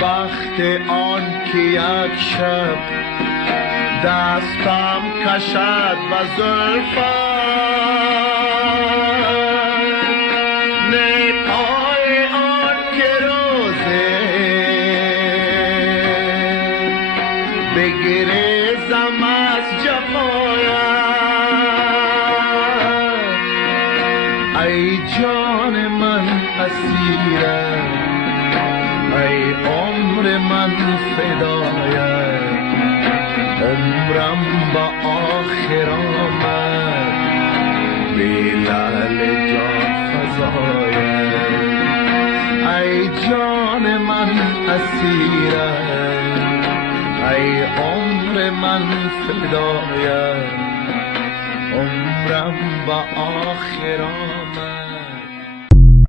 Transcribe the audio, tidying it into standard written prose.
بخت آن که یک شب دستم کشد و زلفت، نه پای آن که روزه بگریزم از جفایت. ای جان من اسیرم، ای عمر من فدایت، عمرم با آخر آمد بی لعل جان فزایت. ای جان من اسیرم، ای عمر من فدایت، عمرم با آخر آمد